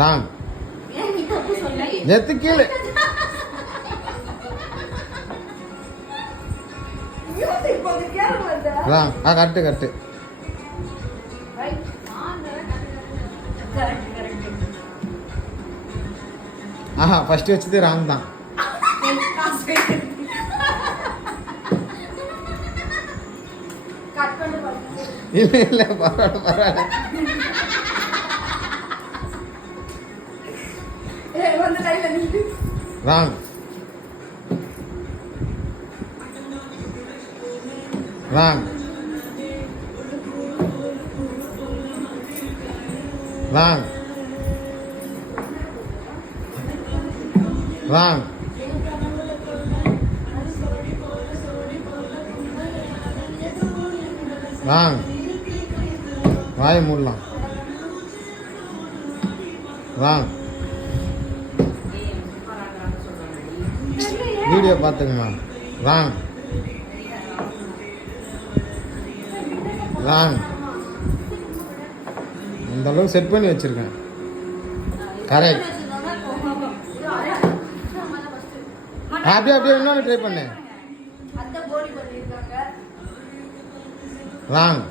Wrong. எத்து கீழே. Wrong. Correct correct. ஆஹா ஃபர்ஸ்ட் வச்சது ராங் தான். இல்லை இல்லை பரவாயில்ல பரவாயில்ல. Wrong. Wrong. Wrong. Wrong. Wrong. வாயை மூடலாம். ராங். வீடியோ பார்த்துங்கம்மா. ராங். ராங். இந்த அளவுக்கு செட் பண்ணி வச்சிருக்கேன். கரெக்ட். அப்படியே அப்படியே இன்னொன்று ட்ரை பண்ணு. ராங்.